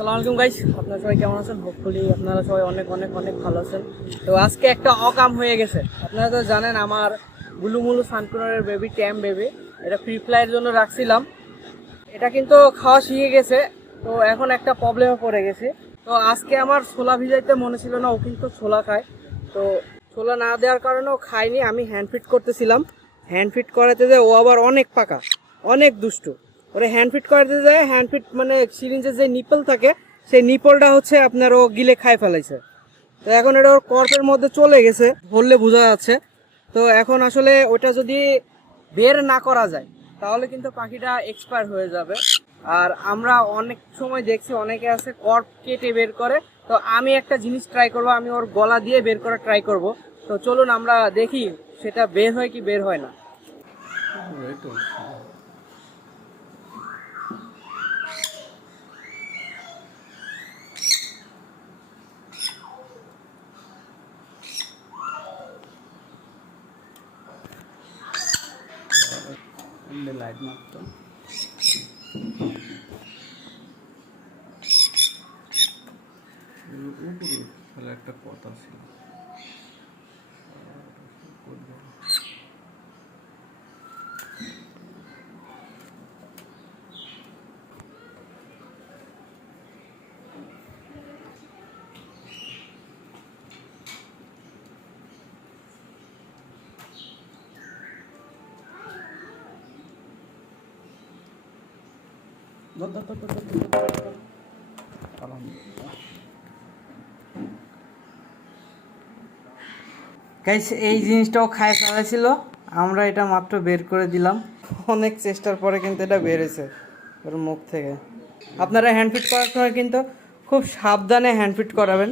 আলাইকুম গাইস আপনারা সবাই কেমন আছেন? হোপফুলি আপনারা সবাই অনেক অনেক অনেক ভালো আছেন। তো আজকে একটা অকাম হয়ে গেছে। আপনারা তো জানেন আমার গুলুমুলু সানকুনারের বেবি ট্যাম বেবি এটা ফ্রি ফ্লাইয়ের জন্য রাখছিলাম। এটা কিন্তু খাওয়া শিখে গেছে, তো এখন একটা প্রবলেমে পড়ে গেছে। তো আজকে আমার ছোলা ভিজাইতে মনে ছিল না, ও কিন্তু ছোলা খায়। তো ছোলা না দেওয়ার কারণে ও খায়নি, আমি হ্যান্ড ফিট করতেছিলাম। হ্যান্ড ফিট করাতে যে ও আবার অনেক পাকা, অনেক দুষ্টু। ওরে হ্যান্ড ফিট করাতে যায় হ্যান্ড ফিট মানে সিরিঞ্জের যে নিপল থাকে, সেই নিপলটা হচ্ছে আপনার ও গিলে খায় ফেলাইছে। তো এখন এটা ওর কর্পের মধ্যে চলে গেছে ধরলে বোঝা যাচ্ছে। তো এখন আসলে ওটা যদি বের না করা যায়, তাহলে কিন্তু পাখিটা এক্সপায়ার হয়ে যাবে। আর আমরা অনেক সময় দেখছি, অনেকে আছে কর্প কেটে বের করে। তো আমি একটা জিনিস ট্রাই করব, আমি ওর গলা দিয়ে বের করা ট্রাই করব। তো চলুন আমরা দেখি, সেটা বের হয় কি বের হয় না। লাইট মারতো উপরে তাহলে একটা কথা ছিল গাইস এই জিনিসটাও খায় ফেলেছিল আমরা এটা মাত্র বের করে দিলাম। অনেক চেষ্টার পরে কিন্তু এটা বেড়েছে ওর মুখ থেকে। আপনারা হ্যান্ডফিট করার সময় কিন্তু খুব সাবধানে হ্যান্ডফিট করাবেন।